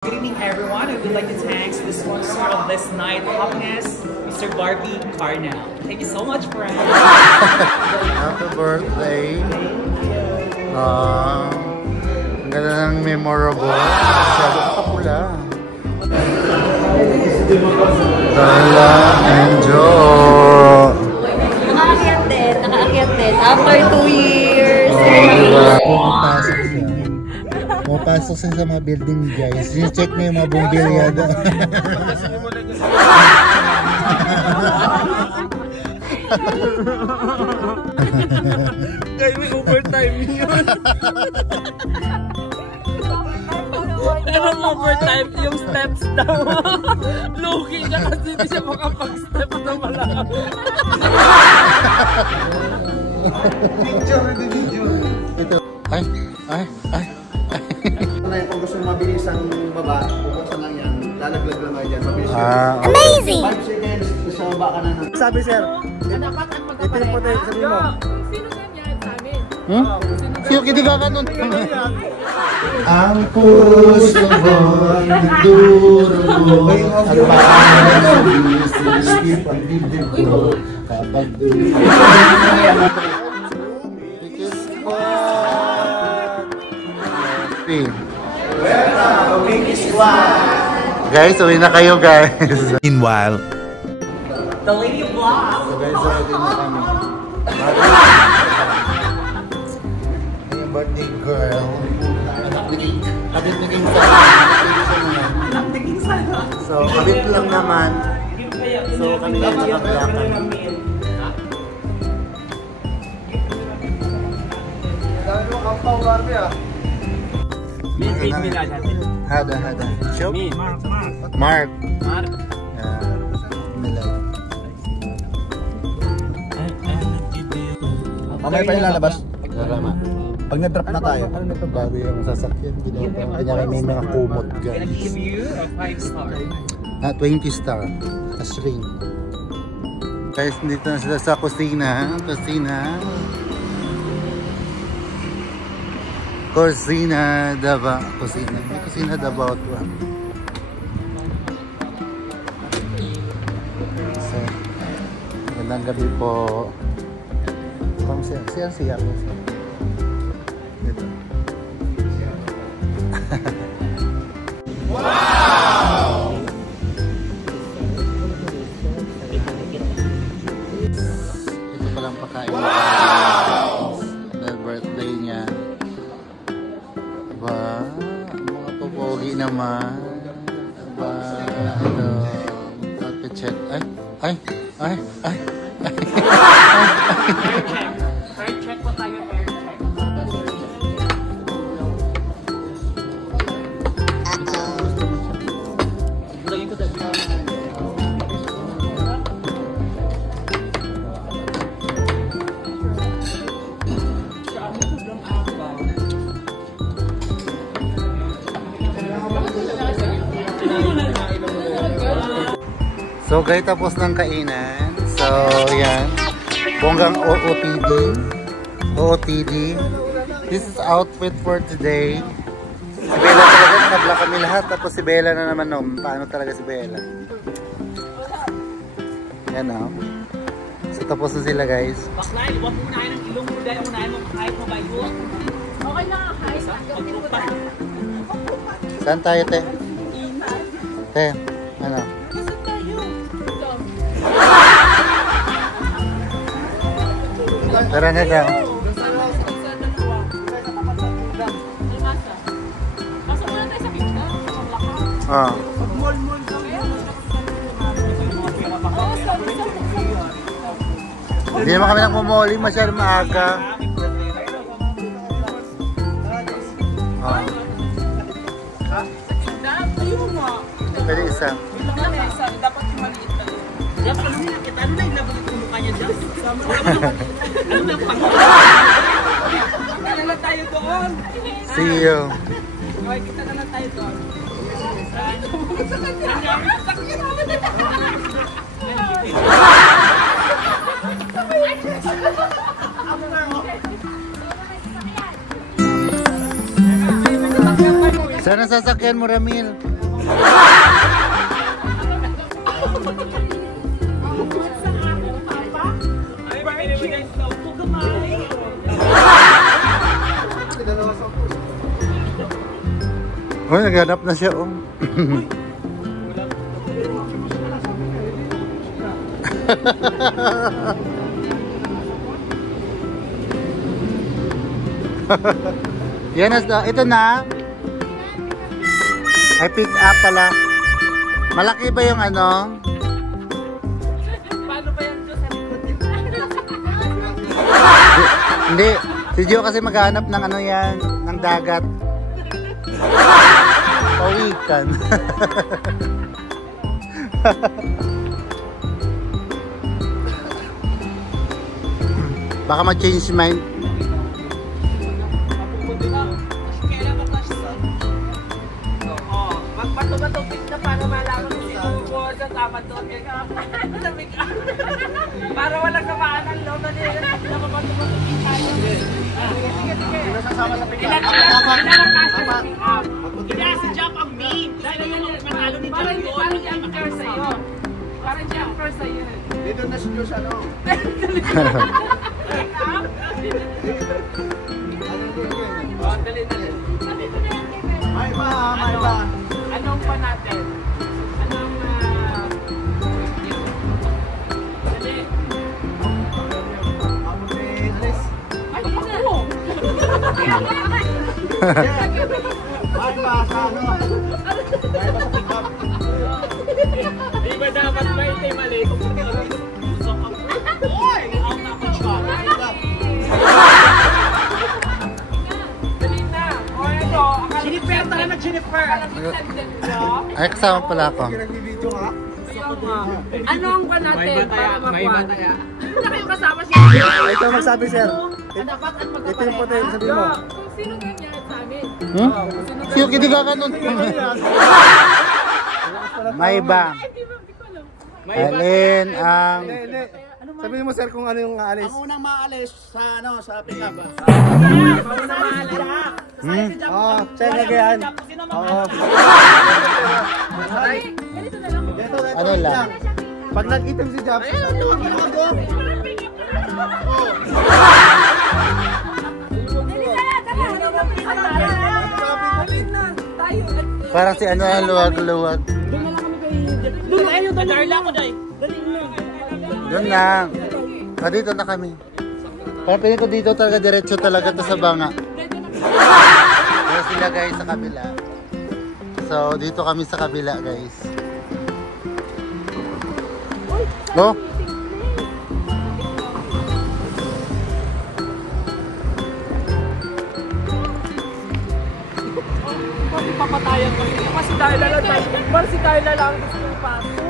Good evening, everyone. I would like to thank the sponsor of this night, Happiness, Mr. Barbie Carnell. Thank you so much, friend. Happy birthday. Ang ganda ng memorable. Masyado kapula. Carla and Joe. Nakaakyat din. After 2 years. Pumapasok siya sa mga building, guys. Check na yung mga bumbilyada. Guys, may overtime yun. Anong overtime? Yung steps daw. Low-key niya kasi hindi siya makapag-step na malaki. Video. Ay. Kung gusto mabilis ang baba, buksan lang yan, lalaglag lang nga dyan, mabilis Amazing! 5 seconds, sa baba ka na. Sabi sir, ito yung puti, sabi mo. Sino sir yan sa amin? Sino kinigaga nun? Ang puso mo, ang duro at parang skip ang dibdib ko kapag guys, uwi na kayo, guys. Meanwhile, The Lady Vlog. So guys, ready na kami. Yung birthday girl. Kabit na king sana. So, kabit lang naman. So, kami lang nakakalakan. Dami mo kampaw, Barbie ah. Hada. Show? Mark. Mamaya pa yung lalabas. Salamat. Pag nag-drop na tayo. Bago yung sasakyan. Kanya may mga kumot, And guys. give you a 5 star. 20 star. As ring. Guys, dito na sila sa kusina. Kusina Davao. May kusina Davao to. So, magandang gabi po. Kung siya po. Dito. Wow! Ito palang pakain. Wow! Dahil birthday niya. Ba, mga popogi naman. Ba, outfit check. Ay. Hair check po tayo, hair check. Lagyan ko tayo. So guys, tapos ng kainan. So yan, bonggang OOTD. This is outfit for today. Si Bella talaga, nakabla kami lahat. Tapos si Bella na naman, no? Paano talaga si Bella? Yan o. So tapos na sila, guys. Baklay, huwag mo unahin ang ilong mo dahil unahin mo kahit mabayo. Okay lang ang kahit Saan tayo, te? Te, ano? Tara na daw. Ah. Hindi naman kami nagmumoli, masyadong maaga. Ah. Pwede isa. Dapat yung maliit na yun. Dapat ano na, kita ano na yung labot yung mukha niya dyan. Ano na pang... Kita na tayo doon. See you. Okay, kita na tayo doon. Sana Anong sasakyan mo, Ramil? Ay, bakit mo guys daw po gamay? Oh, naghanap na siya, oh. Yan na, ito na. Ay, pick up pala. Malaki ba yung ano? Paano ba yan Diyos? Hindi. Si Gio kasi maghanap ng ano yan, ng dagat. Pawikan. Baka ma-change mind. Kailan ba pa siya? Oo. Magbato-bato-pick na para malaman kung sino ko sa tama doon. Para walang kamaan ang loob na nila. Magbato-bato-pick tayo. Sinasasama sa pick up. Ilan ang kasya ng pick up? Kaya si Jump ang main. Dahil yan yung matalo ni Jump doon. Parang jumper sa'yo. Parang jumper sa'yo. Dito na si Diyos, ano? Oh, dali. May ba? Anong pa natin? Anong dali. Alis. Ay, ako! May ba sa ano? May ba sa pick up? Di ba dapat ba ito mali? Kung gusto ka. Oy! Ang nakachar. Dali na. O ito. Jennifer, tara na Jennifer. Ay, kasama pala ako. Nagbibideo ka? Ano ang pa natin para makuha? Hindi na kayo kasama siya. Ito magsabi, sir. Dapat at Ito yung puti, sabi mo. Kung sino ganyan sa amin. Hmm? Siyo, hindi ka ganun. May ba? Hindi ko alam. Alin ang... Hindi. Sabihin mo, sir, kung ano yung aalis. Ang unang maalis sa ano, sa pick up. Oh, check again. Oo. Ganito na lang. Ano lang? Pag nag-itim si Jobs, Parang si ano, luwag-luwag. Doon tayo, Darla ko dahil. Doon lang. Dito na kami. Parang piling ko dito talaga, diretso talaga to sa banga. Kaya sila guys sa kabila. So, dito kami sa kabila guys. Go! Papatayan ko. Kasi dahil na lang tayo. Kasi dahil na lang gusto yung pasok.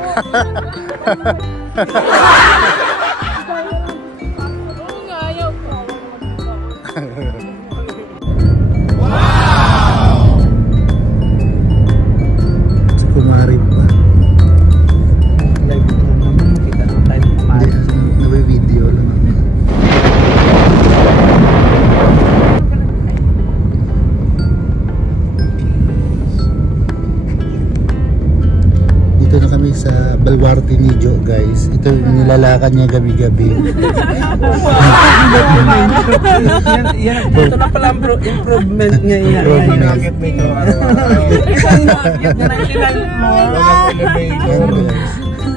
Oo nga, ayaw ko. Kumari pa. live naman makita ng tayo ng kumain. Nabe-video lang. Dito na kami sa Baluarte ni Joe guys. Ito yung nilalakad niya gabi-gabi. Ito na pala ang improvement niya. Improvement.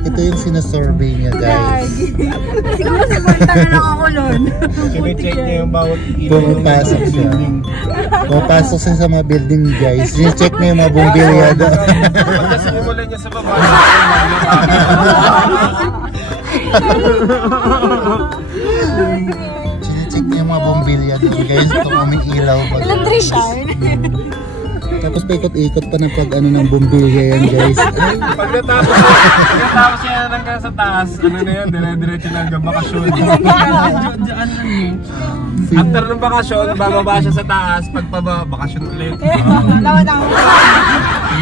Ito yung sinasurvey niya guys. Siguro sa kwenta na lang ako nun. Sine-check niya yung bawat Pumapasok siya. Pumapasok siya sa mga building guys. Sine-check niya yung mga bumbilya doon. Pagkasimulan niya sa baba. Sine-check niya yung mga bumbilya doon guys. Kung umiilaw pa. Electrician. Tapos paikot-ikot pa ng pag ano ng bumbilya yan guys. Pagkatapos niya hanggang sa taas, ano na yan, dire-diretso na hanggang bakasyon. Diyan lang yun. After ng bakasyon, bababa siya sa taas, pagpaba, bakasyon ulit. Lawan ako.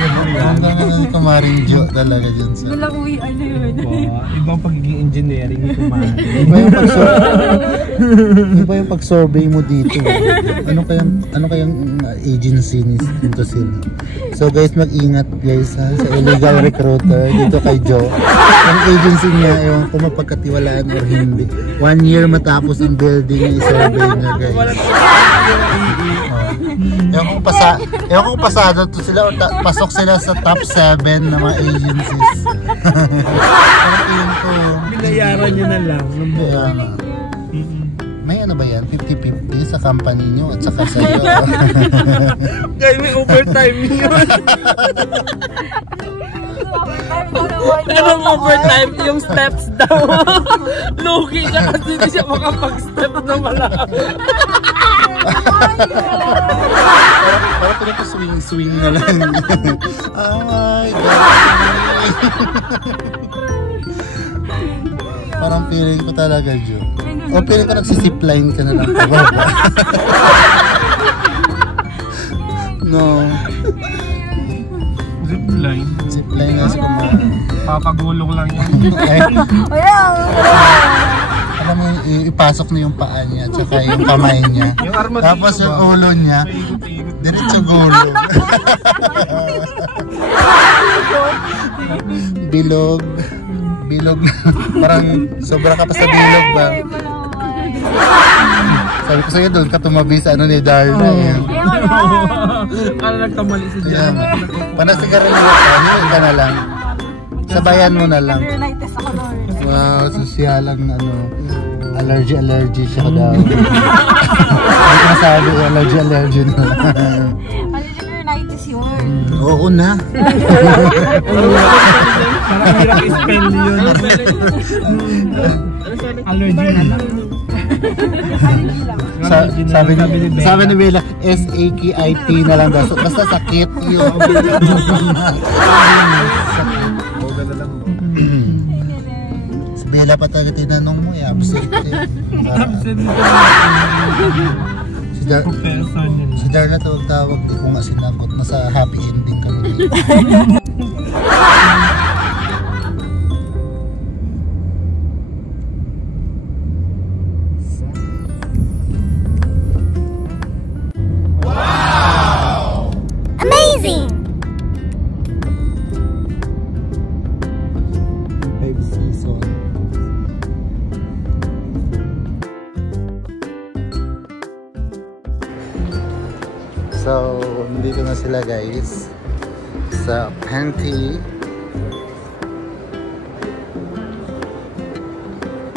Yan mo yan. Ang ganda ng kumaring Jo talaga dyan sa... Walang uwi, ano yun? Ibang pagiging engineering ni Kumari. Iba yung pag-survey mo dito. Ano kayang agency nito sila. So guys, mag-ingat guys ha, sa illegal recruiter dito kay Jo. Ang agency niya, ewan ko mapagkatiwalaan or hindi. 1 year matapos ang building, i-survey niya guys. Ewan ko pasado to sila o pasok sila sa top 7 na mga agencies. Binayaran nyo na lang. May ano ba yan? 50-50 sa company nyo at saka sa'yo. Guys, may overtime yun. Anong overtime? Yung steps daw. Lugi siya kasi hindi siya makapag-step na malaki. Parang pinito swing na lang. Oh my God. Parang feeling ko talaga, Jo. O feeling ko nagsisipline ka na lang. No. Zipline. Zipline nga sa kumain. Papagulong lang yan. Alam mo, ipasok na yung paa niya at saka yung kamay niya. Yung armadillo Tapos yung ba? ulo niya, diretso gulo. Bilog. Bilog. Parang sobra ka pa sa bilog ba? Sabi ko sa'yo doon ka tumabi sa ano ni Darla. Ano nagtamali si Jan? Panasigarilyo ka, hindi ka na lang. Sabayan mo na lang. Rhinitis ako doon. Wow, sosyalang ano, allergy siya daw. Hindi ko masabi, allergy na. Rhinitis yun. Oo na. Parang hirap i-spell yun. Allergy na lang. Sabi ni Bella, S-A-K-I-T na lang daw. So, basta sakit yun. Si Bella pa talaga tinanong mo, absent eh. Si Darna tawag, di ko nga sinagot. Nasa happy ending kami dito. Amazing! 5 season. So, nandito na sila guys sa Panty.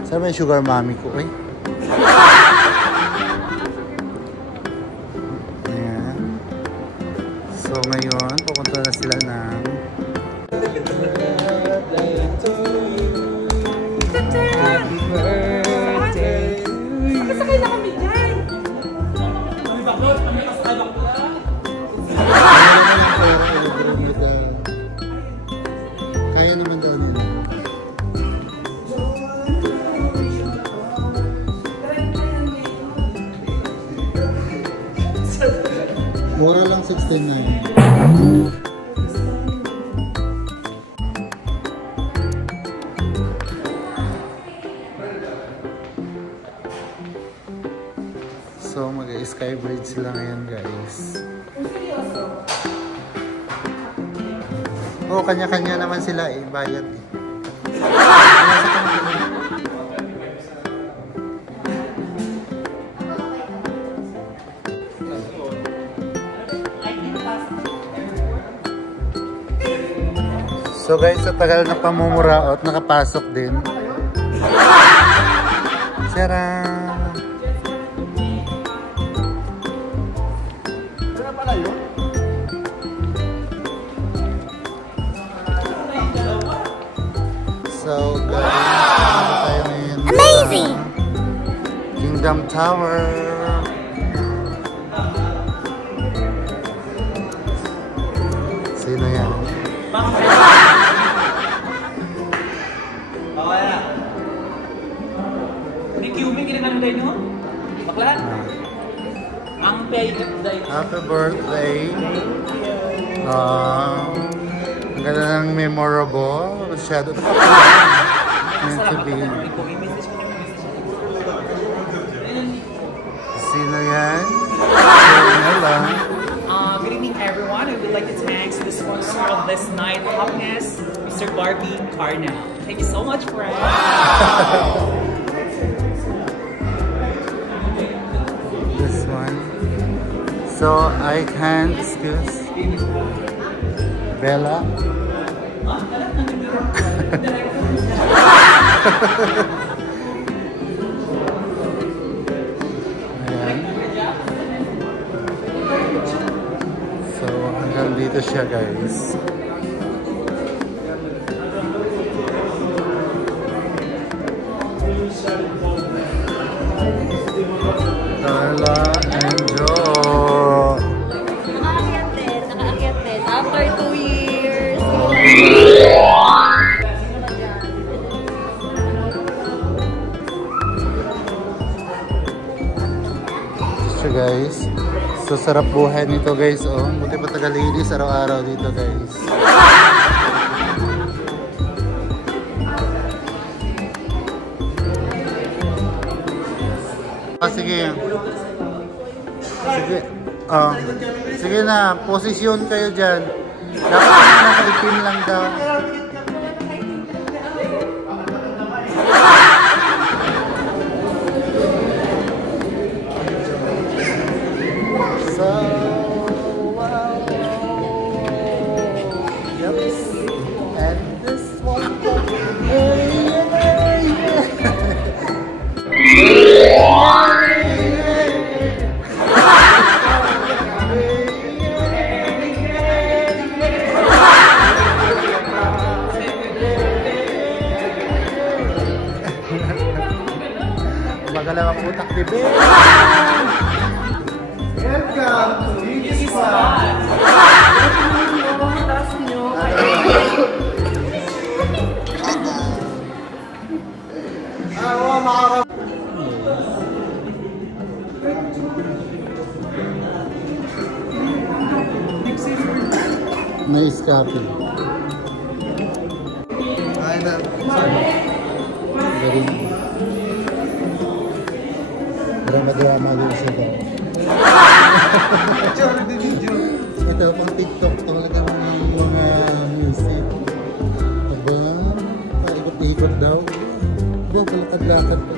Saan ba yung sugar mommy ko? Ayan. So, ngayon, pupunta na sila ng Sakay na kami dyan. Kaya naman daw nila. Mura lang 69. So mag-skybridge sila ngayon guys. Oo, kanya-kanya naman sila eh, bayad eh. So guys, sa tagal na pamumuraot, nakapasok din. Tcharam! So guys, tayo ngayon Amazing! Kingdom Tower. Sino yan? Bakla? Ang pay day. Happy birthday. ng memorable. Masyado. Meant to be. Sino yan? Sino lang? Good evening, everyone. I would like to thank the sponsor of this night, Happiness, Mr. Barbie Carnell. Thank you so much, friend. This one. So I can excuse Bella. Ayan. So hanggang dito siya, guys. Carla and Joe. Nakaakyat din. After 2 years. So guys, so sarap buhay nito, guys. Oh, buti pa taga-ladies araw-araw dito, guys. Sige. Sige. Sige na, posisyon kayo dyan. Dapat na nakaitim lang daw. So, wow. Yep. And this one. Magalawang utak ni Ben. Welcome to this spot. Nice copy. Very drama din siya daw. Ito pang TikTok talaga mga music. Aba, paikot-ikot daw. Aba, palakad-lakad pa.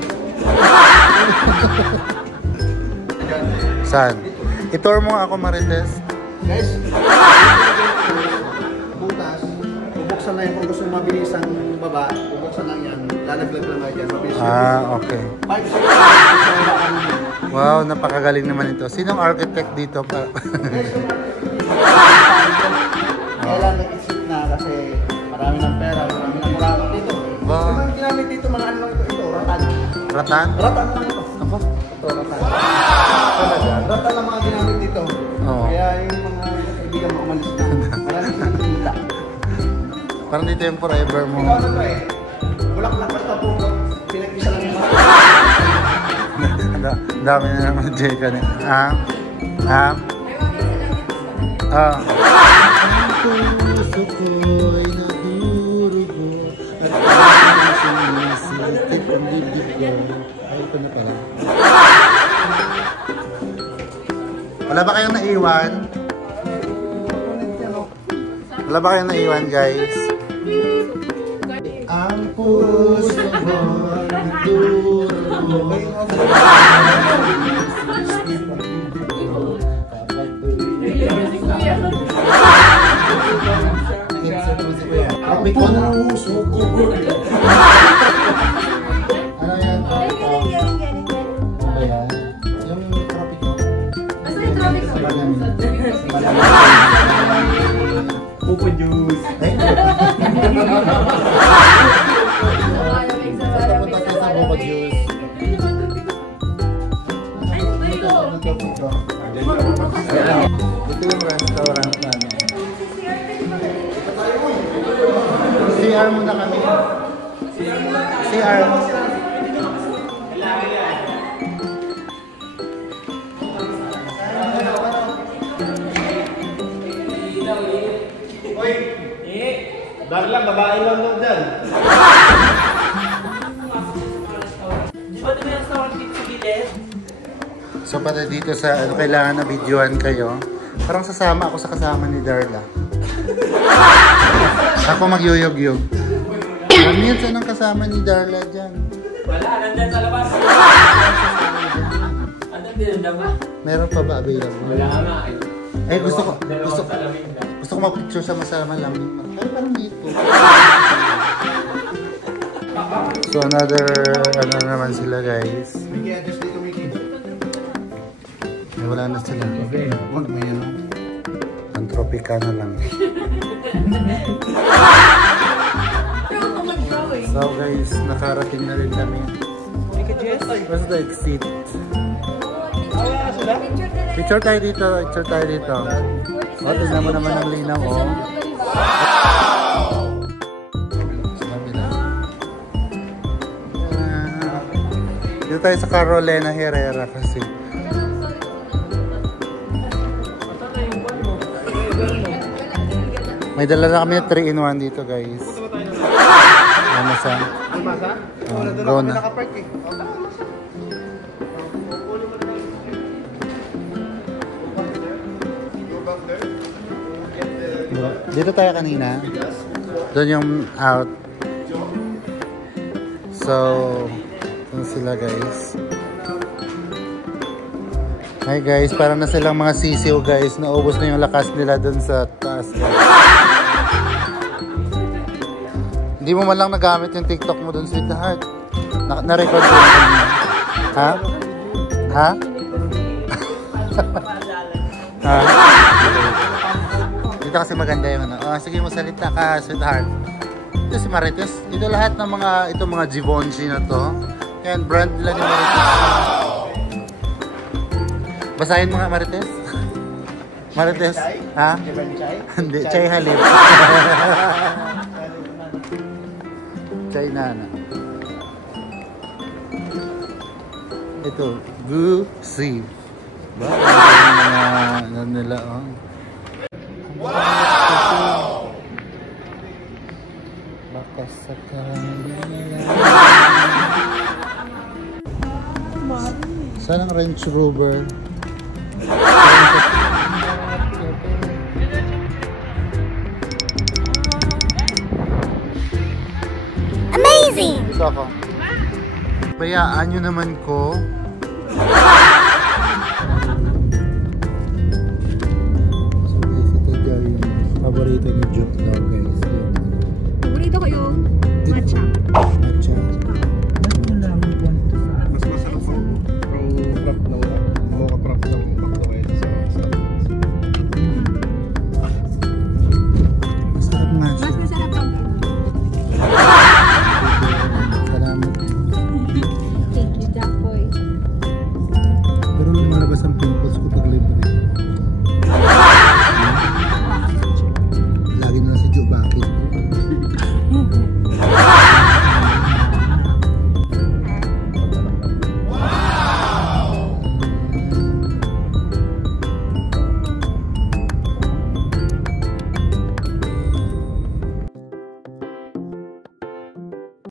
Saan? I-tour mo ako, Marites. Guys, butas, bubuksan na yan kung gusto mabilis ang baba, bubuksan lang yan, lalaglag lang na yan, mabilis yan. Okay. 5 seconds, Wow, napakagaling naman ito. Sinong architect dito? kailan nag-isip na kasi marami ng pera, marami ng kurakot dito. Wow. Ito ang ginamit dito, mga ano lang ito, ratan. Ratan? Ratan lang ito. Apa? Ito, ratan. Ratan lang mga ginamit dito. Oo. Kaya yung mga kaibigan mo umalis na, marami silang kita. Parang dito yung forever mo. Ito ano to eh, bulak-bulak basta po, pinag-isa lang yung mga. Dami na naman Jay kanina. Ang puso ko'y nadurugo at ang sumisitip ang dibdib ko. Ay, ito na pala. Wala ba kayong naiwan? Wala ba kayong naiwan, guys? Ang puso ko'y nadurugo. Puso ko. Ano yan? Ano yan? Yung tropico. Basta yung tropico. Pupo juice. Basta punta tayo sa Boba Juice. Ito yung restaurant namin. CR muna kami. CR. Darla, babae lang daw dyan. Di ba diba yung restaurant dito sa gilid? So pati dito sa ano, kailangan na videohan kayo. Parang sasama ako sa kasama ni Darla. Ako magyuyog-yog. Ano saan ang kasama ni Darla dyan? Wala, nandyan sa labas. Andan din ba? Meron pa ba available? Wala nga eh. Eh gusto ko mag-picture sa masama lang. Ay parang dito. So another ano naman sila guys. Mickey, adjust dito, Mickey. Ay, wala na sila. Huwag may ano. Ang tropicana lang. So guys, nakarating na rin kami. Where's the exit? Picture tayo dito, picture tayo dito. O, tignan mo naman ang linaw, oh. Dito tayo sa Carolina Herrera kasi. May dala na kami 3-in-1 dito guys. Ano sa? Almasa? Wala doon go ako na. nakapark eh. Dito tayo kanina. Doon yung out. So, doon sila guys. Hi guys, parang na silang mga sisiw guys. Naubos na yung lakas nila doon sa taas. Hindi mo man lang nagamit yung TikTok mo doon, sweetheart. Na-record mo kanina. Ha? Ha? Ha? Dito kasi maganda yung ano. Oh, sige mo salita ka, sweetheart. Ito si Marites. Ito lahat ng mga itong mga Givenchy na to. Yan, brand nila ni Marites. Basahin mo nga, Marites. Marites. Ha? Hindi, Chay Halip. Chay Nana. Ito, Gucci. Ba? Ano nila, oh. Wow! Bakas sa kanila. Saan ang Range Rover? Amazing! Ito ako. Bayaan nyo naman ko. So guys, ito dyan yung paborito ni Joke daw.